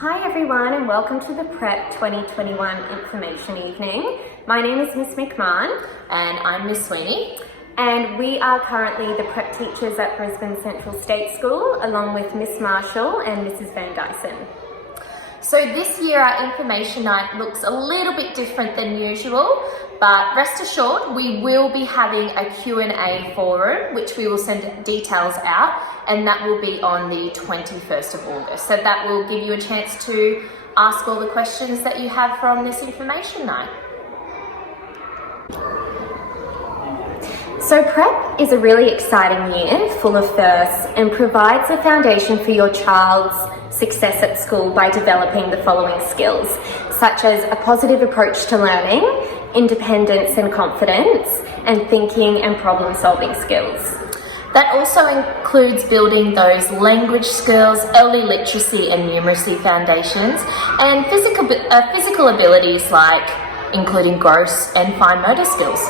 Hi everyone and welcome to the Prep 2021 Information Evening. My name is Miss McMahon. And I'm Miss Sweeney. And we are currently the Prep teachers at Brisbane Central State School, along with Miss Marshall and Mrs. Van Dyson. So this year our information night looks a little bit different than usual, but rest assured we will be having a Q&A forum, which we will send details out, and that will be on the 21st of August. So that will give you a chance to ask all the questions that you have from this information night. So Prep is a really exciting year full of firsts and provides a foundation for your child's success at school by developing the following skills, such as a positive approach to learning, independence and confidence, and thinking and problem-solving skills. That also includes building those language skills, early literacy and numeracy foundations, and physical abilities like including gross and fine motor skills.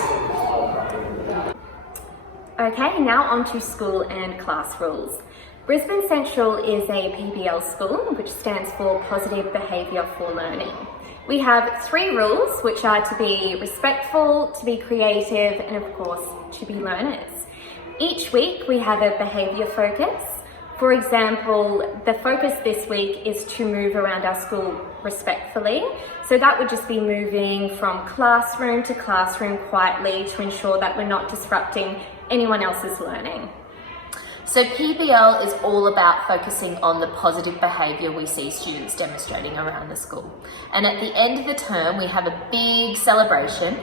Okay, now on to school and class rules. Brisbane Central is a PBL school, which stands for Positive Behaviour for Learning. We have 3 rules, which are to be respectful, to be creative, and of course, to be learners. Each week we have a behaviour focus. For example, the focus this week is to move around our school respectfully. So that would just be moving from classroom to classroom quietly to ensure that we're not disrupting anyone else's learning. So PBL is all about focusing on the positive behaviour we see students demonstrating around the school. And at the end of the term, we have a big celebration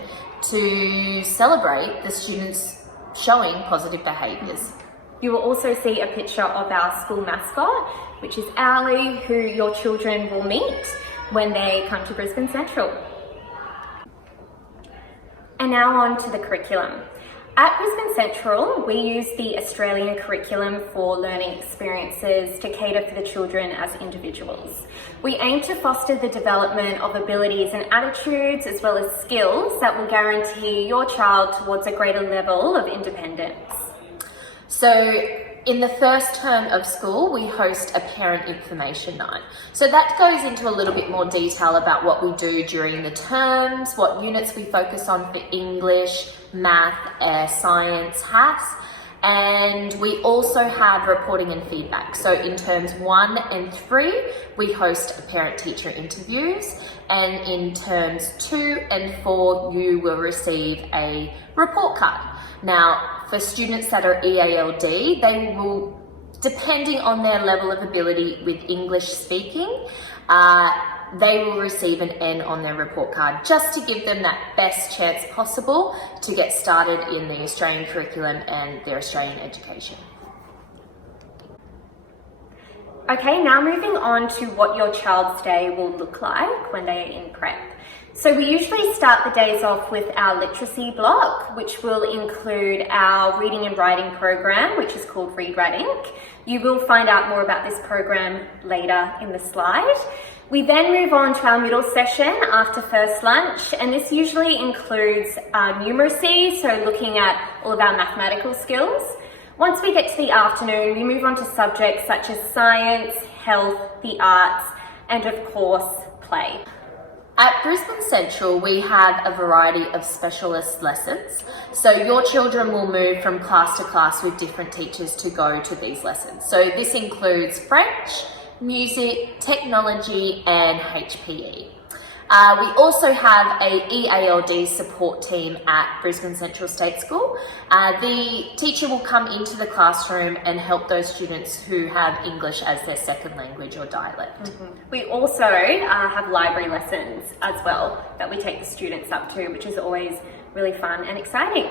to celebrate the students showing positive behaviours. You will also see a picture of our school mascot, which is Owlie, who your children will meet when they come to Brisbane Central. And now on to the curriculum. At Brisbane Central, we use the Australian curriculum for learning experiences to cater for the children as individuals. We aim to foster the development of abilities and attitudes as well as skills that will guarantee your child towards a greater level of independence. So in the first term of school, we host a parent information night. So that goes into a little bit more detail about what we do during the terms, what units we focus on for English, math, science, HAS, and we also have reporting and feedback. So in terms 1 and 3, we host a parent-teacher interviews, and in terms 2 and 4, you will receive a report card. Now, for students that are EALD, they will, depending on their level of ability with English speaking, they will receive an N on their report card just to give them that best chance possible to get started in the Australian curriculum and their Australian education. Okay, now moving on to what your child's day will look like when they are in prep. So we usually start the days off with our literacy block, which will include our reading and writing program, which is called Read, Write, Ink. You will find out more about this program later in the slide. We then move on to our middle session after first lunch, and this usually includes numeracy, so looking at all of our mathematical skills. Once we get to the afternoon, we move on to subjects such as science, health, the arts, and of course, play. At Brisbane Central, we have a variety of specialist lessons. So your children will move from class to class with different teachers to go to these lessons. So this includes French, music, technology, and HPE. We also have a EALD support team at Brisbane Central State School. The teacher will come into the classroom and help those students who have English as their second language or dialect. We also have library lessons as well that we take the students up to, which is always really fun and exciting.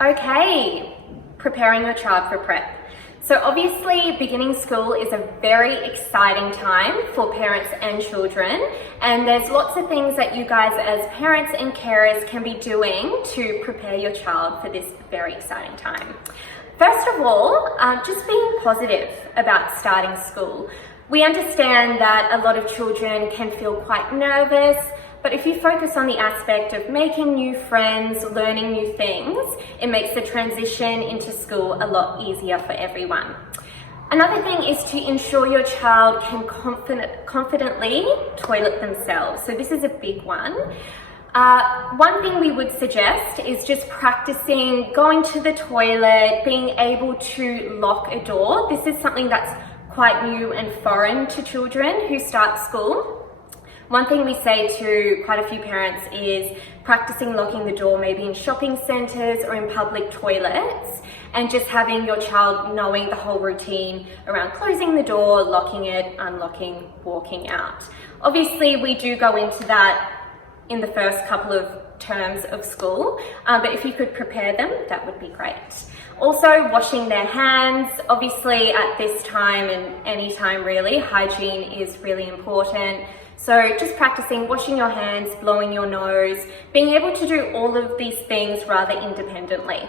Okay, preparing your child for prep. So obviously beginning school is a very exciting time for parents and children, and there's lots of things that you guys as parents and carers can be doing to prepare your child for this very exciting time. First of all, just being positive about starting school. We understand that a lot of children can feel quite nervous, but if you focus on the aspect of making new friends, learning new things, it makes the transition into school a lot easier for everyone. Another thing is to ensure your child can confidently toilet themselves. So this is a big one. One thing we would suggest is just practicing going to the toilet, being able to lock a door. This is something that's quite new and foreign to children who start school. One thing we say to quite a few parents is practicing locking the door, maybe in shopping centres or in public toilets, and just having your child knowing the whole routine around closing the door, locking it, unlocking, walking out. Obviously, we do go into that in the first couple of terms of school, but if you could prepare them, that would be great. Also, washing their hands. Obviously, at this time and any time really, hygiene is really important. So just practicing washing your hands, blowing your nose, being able to do all of these things rather independently.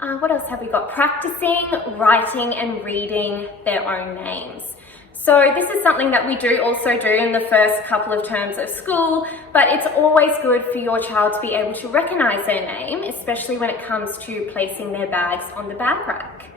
What else have we got? Practicing writing and reading their own names. So this is something that we do also do in the first couple of terms of school, but it's always good for your child to be able to recognize their name, especially when it comes to placing their bags on the bag rack.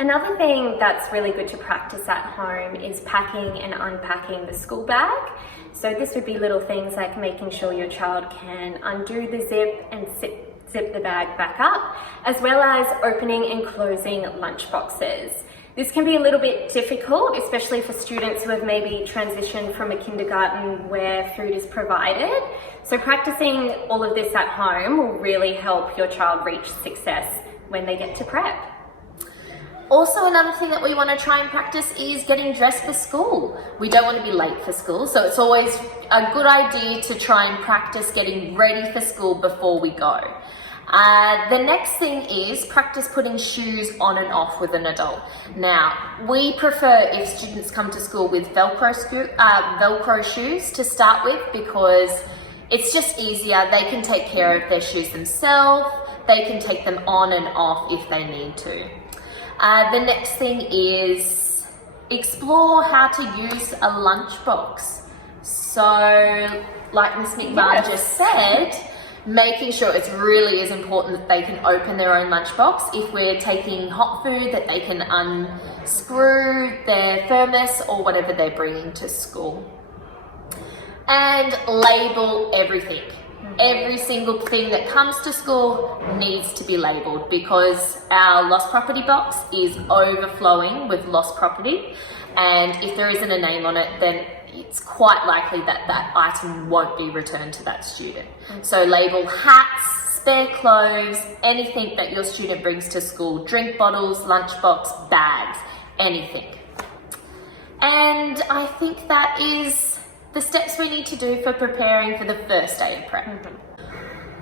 Another thing that's really good to practice at home is packing and unpacking the school bag. So this would be little things like making sure your child can undo the zip and zip the bag back up, as well as opening and closing lunch boxes. This can be a little bit difficult, especially for students who have maybe transitioned from a kindergarten where food is provided. So practicing all of this at home will really help your child reach success when they get to prep. Also, another thing that we want to try and practice is getting dressed for school. We don't want to be late for school, so it's always a good idea to try and practice getting ready for school before we go. The next thing is practice putting shoes on and off with an adult. Now, we prefer if students come to school with Velcro shoes to start with, because it's just easier. They can take care of their shoes themselves. They can take them on and off if they need to. The next thing is explore how to use a lunchbox. So, like Miss McMahon just said, making sure it really is important that they can open their own lunchbox. If we're taking hot food, that they can unscrew their thermos or whatever they're bringing to school. And label everything. Every single thing that comes to school needs to be labelled, because our lost property box is overflowing with lost property, and if there isn't a name on it, then it's quite likely that that item won't be returned to that student. So label hats, spare clothes, anything that your student brings to school, drink bottles, lunchbox, bags, anything. And I think that is the steps we need to do for preparing for the first day of prep.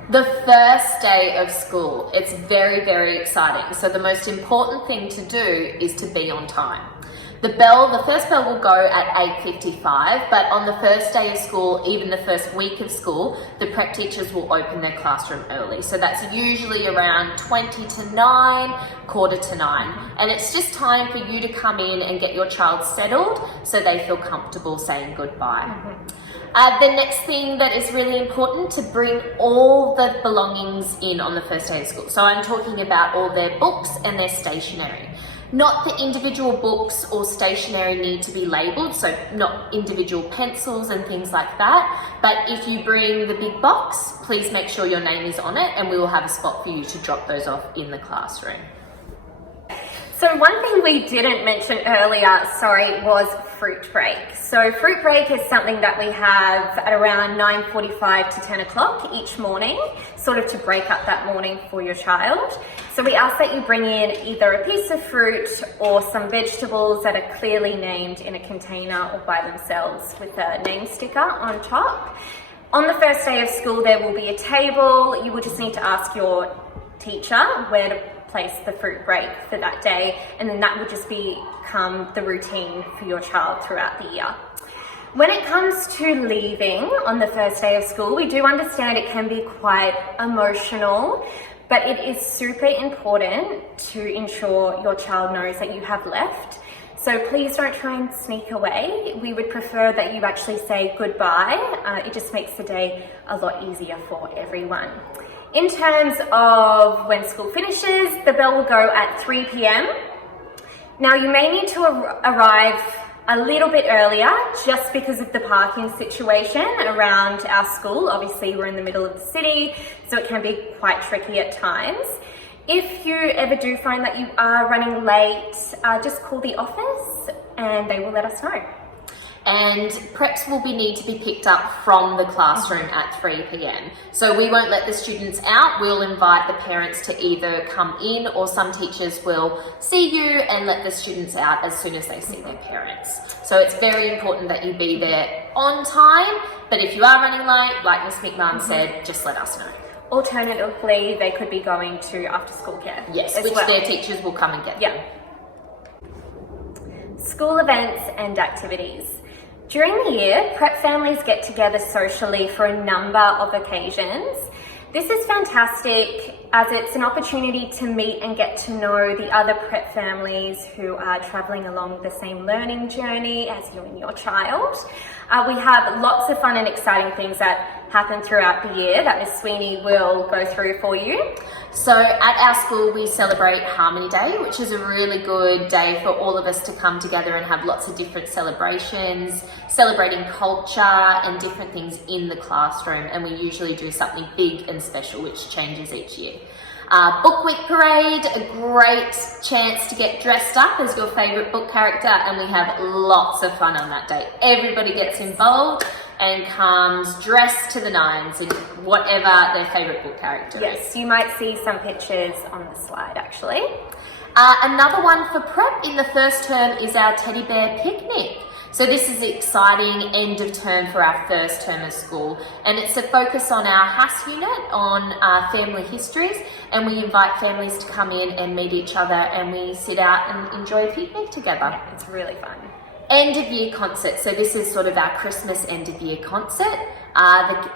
The first day of school, it's very, very exciting. So the most important thing to do is to be on time. The first bell will go at 8:55, but on the first day of school, even the first week of school, the prep teachers will open their classroom early. So that's usually around 20 to 9, quarter to 9. And it's just time for you to come in and get your child settled so they feel comfortable saying goodbye. The next thing that is really important, to bring all the belongings in on the first day of school. So I'm talking about all their books and their stationery. Not the individual books or stationery need to be labelled, so not individual pencils and things like that. But if you bring the big box, please make sure your name is on it, and we will have a spot for you to drop those off in the classroom. So one thing we didn't mention earlier, was fruit break. So fruit break is something that we have at around 9:45 to 10 o'clock each morning, sort of to break up that morning for your child. So we ask that you bring in either a piece of fruit or some vegetables that are clearly named in a container or by themselves with a name sticker on top. On the first day of school, there will be a table. You will just need to ask your teacher where to place the fruit break for that day, and then that will just become the routine for your child throughout the year. When it comes to leaving on the first day of school, we do understand it can be quite emotional, but it is super important to ensure your child knows that you have left. So please don't try and sneak away. We would prefer that you actually say goodbye. It just makes the day a lot easier for everyone. In terms of when school finishes, the bell will go at 3 p.m. Now you may need to arrive a little bit earlier just because of the parking situation around our school. Obviously we're in the middle of the city, so it can be quite tricky at times. If you ever do find that you are running late, just call the office and they will let us know. And preps will need to be picked up from the classroom at 3 p.m. So we won't let the students out. We'll invite the parents to either come in, or some teachers will see you and let the students out as soon as they see their parents. So it's very important that you be there on time, but if you are running late, like Miss McMahon said, just let us know. Alternatively, they could be going to after school care. Yes, which their teachers will come and get them. School events and activities. During the year, prep families get together socially for a number of occasions. This is fantastic as it's an opportunity to meet and get to know the other prep families who are travelling along the same learning journey as you and your child. We have lots of fun and exciting things that happen throughout the year that Miss Sweeney will go through for you. So at our school we celebrate Harmony Day, which is a really good day for all of us to come together and have lots of different celebrations, celebrating culture and different things in the classroom, and we usually do something big and special which changes each year. Book Week Parade, a great chance to get dressed up as your favourite book character, and we have lots of fun on that day. Everybody gets involved and comes dressed to the nines in whatever their favourite book character is. Yes, you might see some pictures on the slide actually. Another one for prep in the first term is our teddy bear picnic. So this is the exciting end of term for our first term of school, and it's a focus on our HAS unit on family histories, and we invite families to come in and meet each other, and we sit out and enjoy a picnic together. Yeah, it's really fun. End of year concert. So this is sort of our Christmas end of year concert.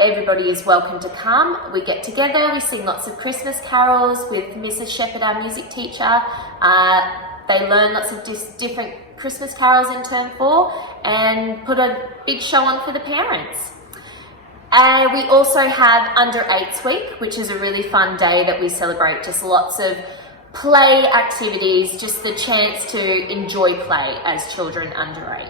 Everybody is welcome to come. We get together, we sing lots of Christmas carols with Mrs. Shepherd, our music teacher. They learn lots of different Christmas carols in term 4 and put a big show on for the parents. We also have Under 8s Week, which is a really fun day that we celebrate. Just lots of play activities, just the chance to enjoy play as children under 8.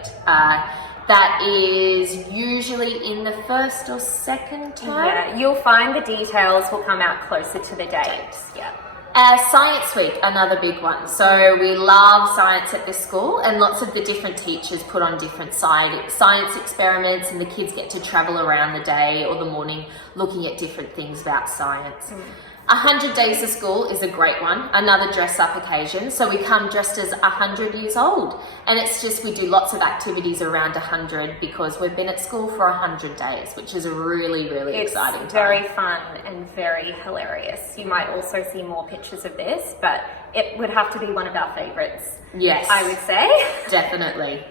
That is usually in the first or second term. Yeah, you'll find the details will come out closer to the date. Yeah. Science Week, another big one. So we love science at this school, and lots of the different teachers put on different science experiments, and the kids get to travel around the day or the morning looking at different things about science. 100 Days of School is a great one, another dress-up occasion. So we come dressed as 100 years old, and it's just, we do lots of activities around 100 because we've been at school for 100 days, which is a really, really exciting time. It's very fun and very hilarious. You might also see more pictures of this, but it would have to be one of our favourites. Yes. I would say. Definitely.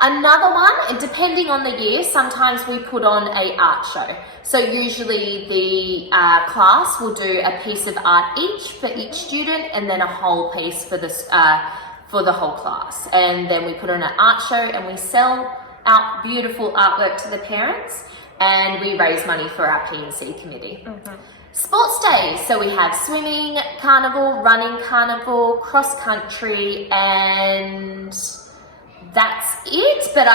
Another one, depending on the year, sometimes we put on an art show. So usually the class will do a piece of art each for each student, and then a whole piece for the whole class. And then we put on an art show and we sell out beautiful artwork to the parents, and we raise money for our P&C committee. Sports days, so we have swimming carnival, running carnival, cross country, and that's it. But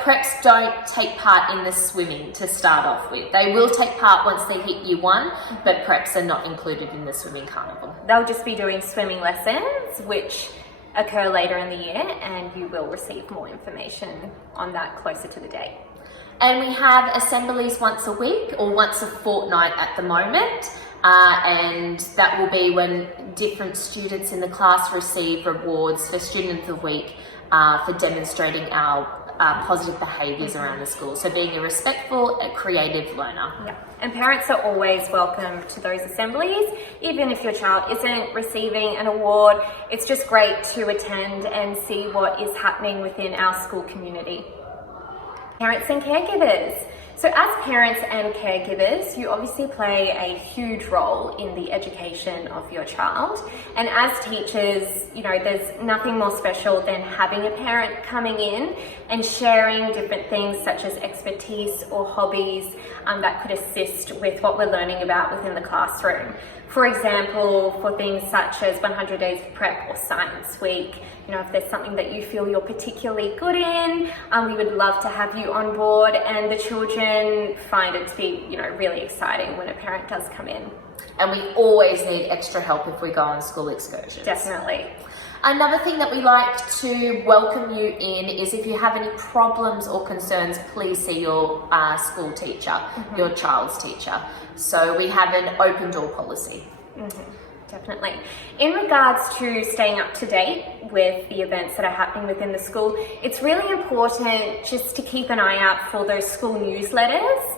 preps don't take part in the swimming to start off with. They will take part once they hit year 1, but preps are not included in the swimming carnival. They'll just be doing swimming lessons, which occur later in the year, and you will receive more information on that closer to the date. And we have assemblies once a week or once a fortnight at the moment. And that will be when different students in the class receive rewards for Student of the Week for demonstrating our positive behaviours around the school. So being a respectful, creative learner. Yeah. And parents are always welcome to those assemblies. Even if your child isn't receiving an award, it's just great to attend and see what is happening within our school community. Parents and caregivers. So as parents and caregivers, you obviously play a huge role in the education of your child. And as teachers, there's nothing more special than having a parent coming in and sharing different things such as expertise or hobbies that could assist with what we're learning about within the classroom. For example, for things such as 100 Days of Prep or Science Week, if there's something that you feel you're particularly good in, we would love to have you on board, and the children find it to be, really exciting when a parent does come in. And we always need extra help if we go on school excursions. Definitely. Another thing that we like to welcome you in is if you have any problems or concerns, please see your school teacher, your child's teacher. So we have an open door policy. Definitely. In regards to staying up to date with the events that are happening within the school, it's really important just to keep an eye out for those school newsletters.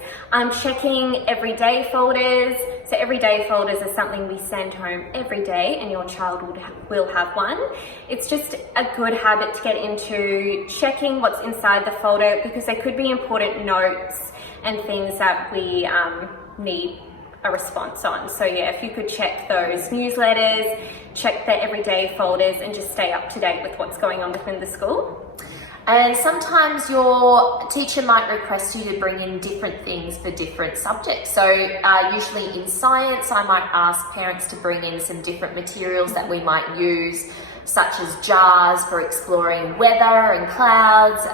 Checking everyday folders. So everyday folders are something we send home every day, and your child will have one. It's just a good habit to get into checking what's inside the folder, because there could be important notes and things that we need a response on. So yeah, if you could check those newsletters, check the everyday folders, and just stay up to date with what's going on within the school. And sometimes your teacher might request you to bring in different things for different subjects. So usually in science, I might ask parents to bring in some different materials that we might use, such as jars for exploring weather and clouds,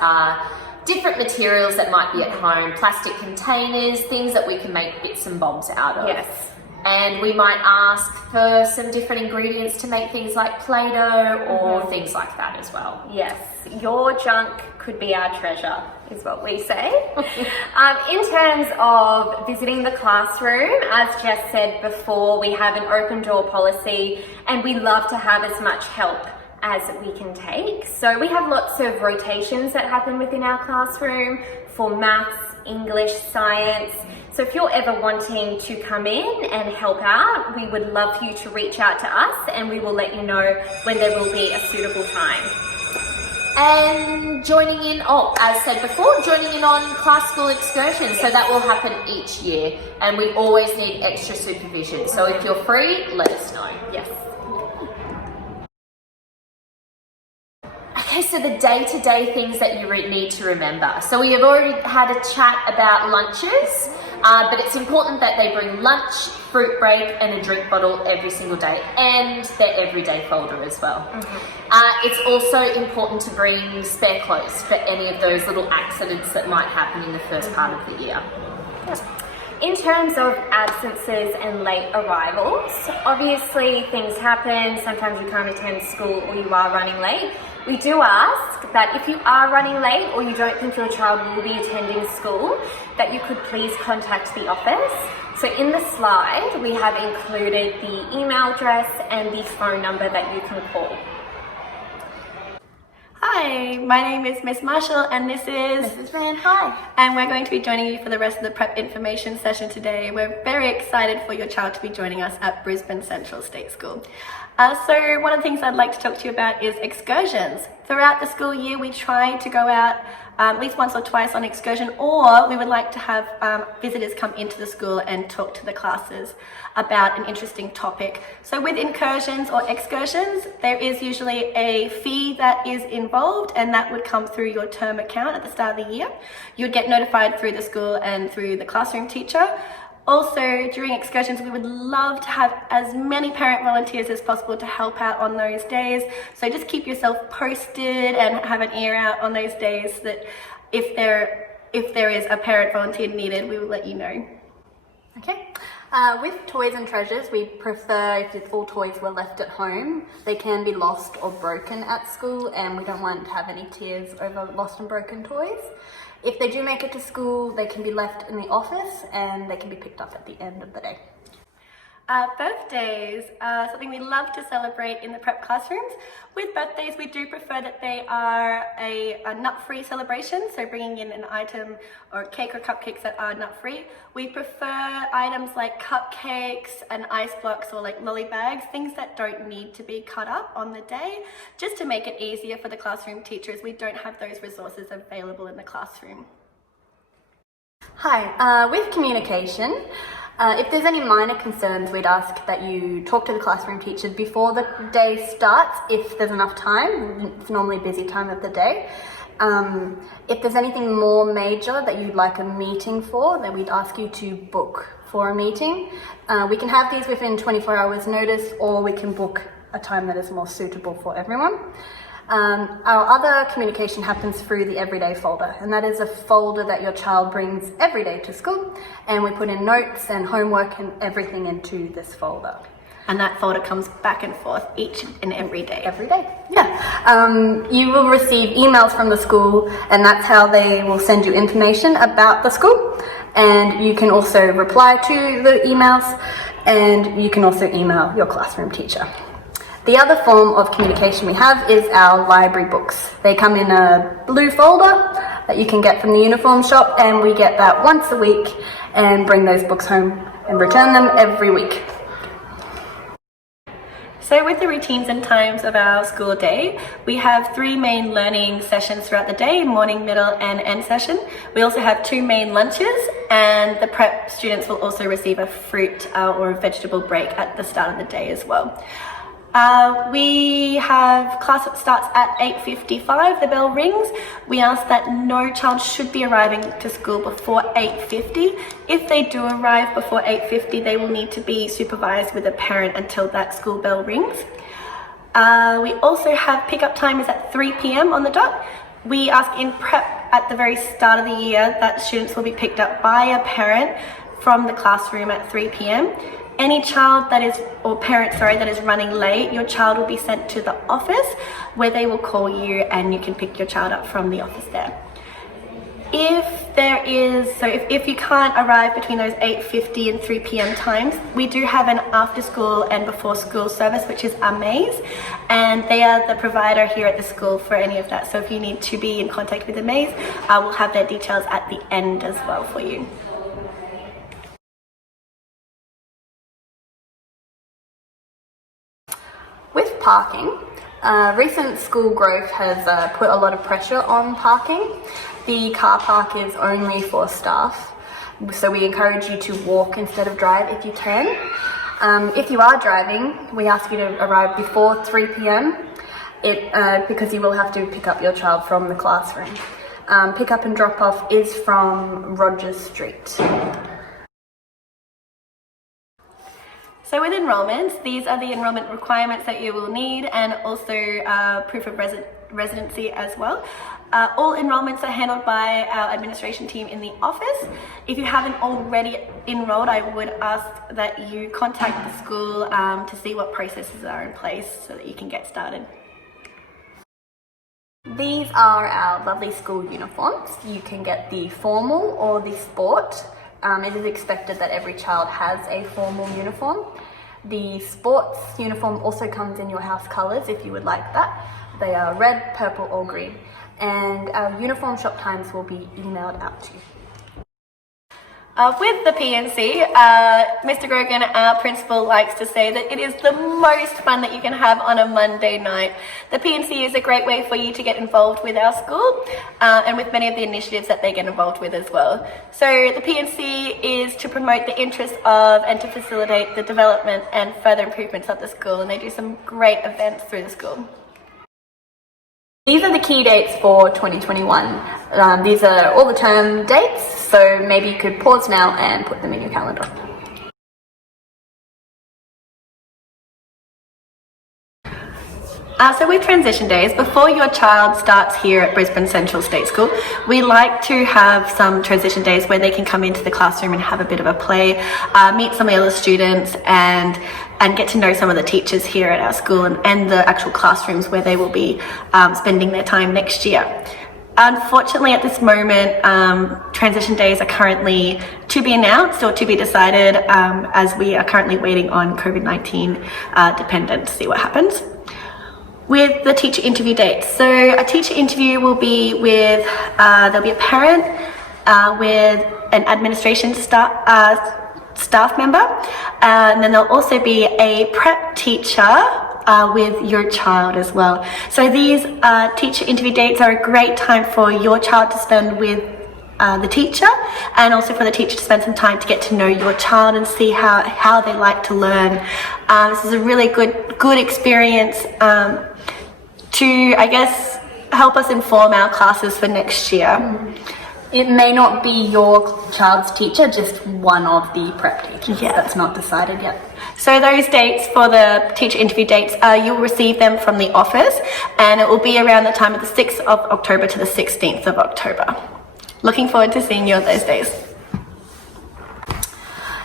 different materials that might be at home, plastic containers, things that we can make bits and bobs out of. Yes. And we might ask for some different ingredients to make things like Play-Doh or things like that as well. Yes, your junk could be our treasure, is what we say. In terms of visiting the classroom, as Jess said before, we have an open door policy, and we love to have as much help as we can take. So we have lots of rotations that happen within our classroom for maths, English, science. So if you're ever wanting to come in and help out, we would love for you to reach out to us, and we will let you know when there will be a suitable time. And joining in, as said before, joining in on class school excursions. So that will happen each year, and we always need extra supervision. So if you're free, let us know. Yes. Okay, so the day-to-day things that you need to remember. So we have already had a chat about lunches, but it's important that they bring lunch, fruit break, and a drink bottle every single day, and their everyday folder as well. It's also important to bring spare clothes for any of those little accidents that might happen in the first part of the year. In terms of absences and late arrivals, obviously things happen. Sometimes you can't attend school or you are running late. We do ask that if you are running late or you don't think your child will be attending school, that you could please contact the office. So in the slide, we have included the email address and the phone number that you can call. Hi, my name is Miss Marshall, and this is Mrs. Rand. Hi. And we're going to be joining you for the rest of the prep information session today. We're very excited for your child to be joining us at Brisbane Central State School. So one of the things I'd like to talk to you about is excursions. Throughout the school year, we try to go out at least once or twice on excursion, or we would like to have visitors come into the school and talk to the classes about an interesting topic. So with incursions or excursions, there is usually a fee that is involved, and that would come through your term account at the start of the year. You'd get notified through the school and through the classroom teacher. Also, during excursions, we would love to have as many parent volunteers as possible to help out on those days. So just keep yourself posted and have an ear out on those days, that if there is a parent volunteer needed, we will let you know. Okay. With toys and treasures, we prefer if all toys were left at home. They can be lost or broken at school, and we don't want to have any tears over lost and broken toys. If they do make it to school, they can be left in the office and they can be picked up at the end of the day. Birthdays are something we love to celebrate in the prep classrooms. With birthdays, we do prefer that they are a nut-free celebration, so bringing in an item or cake or cupcakes that are nut-free. We prefer items like cupcakes and ice blocks or like lolly bags, things that don't need to be cut up on the day, just to make it easier for the classroom teachers. We don't have those resources available in the classroom. Hi, with communication, if there's any minor concerns, we'd ask that you talk to the classroom teachers before the day starts, if there's enough time. It's normally a busy time of the day. If there's anything more major that you'd like a meeting for, then we'd ask you to book for a meeting. We can have these within 24 hours notice, or we can book a time that is more suitable for everyone. Our other communication happens through the everyday folder, and that is a folder that your child brings every day to school, and we put in notes and homework and everything into this folder. And that folder comes back and forth each and every day. Every day, yeah. You will receive emails from the school, and that's how they will send you information about the school. And you can also reply to the emails, and you can also email your classroom teacher. The other form of communication we have is our library books. They come in a blue folder that you can get from the uniform shop, and we get that once a week and bring those books home and return them every week. So with the routines and times of our school day, we have 3 main learning sessions throughout the day, morning, middle and end session. We also have 2 main lunches, and the prep students will also receive a fruit or a vegetable break at the start of the day as well. We have class that starts at 8:55, the bell rings. We ask that no child should be arriving to school before 8:50. If they do arrive before 8:50, they will need to be supervised with a parent until that school bell rings. We also have pickup time is at 3 p.m. on the dot. We ask in prep at the very start of the year that students will be picked up by a parent from the classroom at 3 p.m. Any child that is, or parent, sorry, that is running late, your child will be sent to the office where they will call you and you can pick your child up from the office there. If you can't arrive between those 8:50 and 3 p.m. times, we do have an after school and before school service, which is Amaze, and they are the provider here at the school for any of that. So if you need to be in contact with Amaze, we'll have their details at the end as well for you. With parking, recent school growth has put a lot of pressure on parking. The car park is only for staff, so we encourage you to walk instead of drive if you can. If you are driving, we ask you to arrive before 3 p.m. Because you will have to pick up your child from the classroom. Pick up and drop off is from Rogers Street. So with enrolments, these are the enrolment requirements that you will need, and also proof of residency as well. All enrolments are handled by our administration team in the office. If you haven't already enrolled, I would ask that you contact the school to see what processes are in place so that you can get started. These are our lovely school uniforms. You can get the formal or the sport. It is expected that every child has a formal uniform. The sports uniform also comes in your house colours if you would like that. They are red, purple or green. And our uniform shop times will be emailed out to you. With the PNC, Mr. Grogan, our principal, likes to say that it is the most fun that you can have on a Monday night. The PNC is a great way for you to get involved with our school and with many of the initiatives that they get involved with as well. So the PNC is to promote the interests of and to facilitate the development and further improvements of the school, and they do some great events through the school. These are the key dates for 2021. These are all the term dates, so maybe you could pause now and put them in your calendar. So with transition days, before your child starts here at Brisbane Central State School, we like to have some transition days where they can come into the classroom and have a bit of a play, meet some of the other students and get to know some of the teachers here at our school and the actual classrooms where they will be spending their time next year. Unfortunately, at this moment, transition days are currently to be announced or to be decided as we are currently waiting on COVID-19 dependent to see what happens. With the teacher interview dates, so a teacher interview will be with, there'll be a parent with an administration staff member, and then there'll also be a prep teacher with your child as well. So these teacher interview dates are a great time for your child to spend with the teacher, and also for the teacher to spend some time to get to know your child and see how they like to learn. This is a really good experience to, I guess, help us inform our classes for next year. It may not be your child's teacher, just one of the prep teachers. Yeah. That's not decided yet. So those dates for the teacher interview dates, you'll receive them from the office, and it will be around the time of the 6th of October to the 16th of October. Looking forward to seeing you on those days.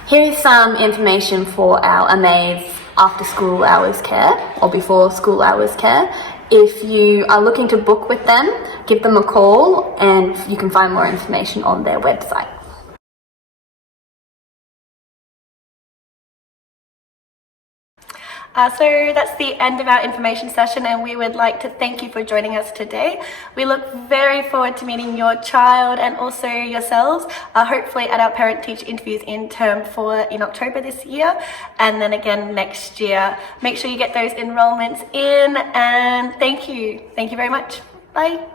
Here is some information for our Amaze after school hours care or before school hours care. If you are looking to book with them, give them a call and you can find more information on their website. So that's the end of our information session, and we would like to thank you for joining us today. We look very forward to meeting your child and also yourselves, hopefully at our parent-teacher interviews in term 4 in October this year, and then again next year. Make sure you get those enrollments in, and thank you. Thank you very much. Bye.